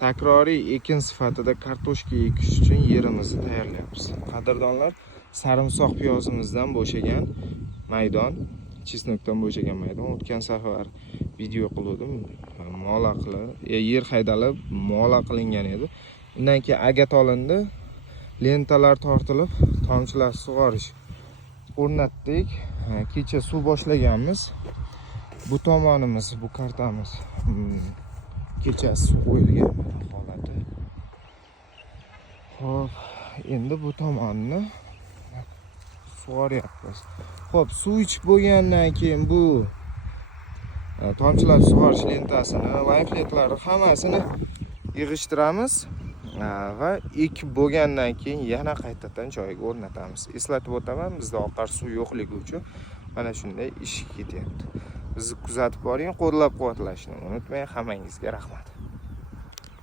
takroriy ekin sifatida kartoshka ekish uchun yerimizni tayyorlayapmiz. Qadrdonlar, sarimsoq piyozimizdan bo'shagan maydon, chesnokdan bo'shagan maydon o'tgan safar video qildim. Mola qilib, yer haydalib, mola qilingan edi. Undan keyin agat olindi, lentalar tortilib, tomchilar sug'orish o'rnatdik. Kecha suv boshlaganmiz. Bu tomonimiz, bu kartamiz kechasi suv qo'yilgan holati. Xo'p, endi bu tomonni sug'oryapmiz. Xo'p, suv ichib bo'lgandan keyin bu tomchilar sug'orish lentasini, layfletlarni hammasini yig'ishtiramiz va ekib bo'lgandan keyin yana qaytadan joyiga o'rnatamiz. Eslatib o'taman, bizda oqar suv yo'qligi uchun mana shunday ish ketyapti. Bizni kuzatib boring, qo'llab-quvvatlashni unutmang. Hammangizga rahmat.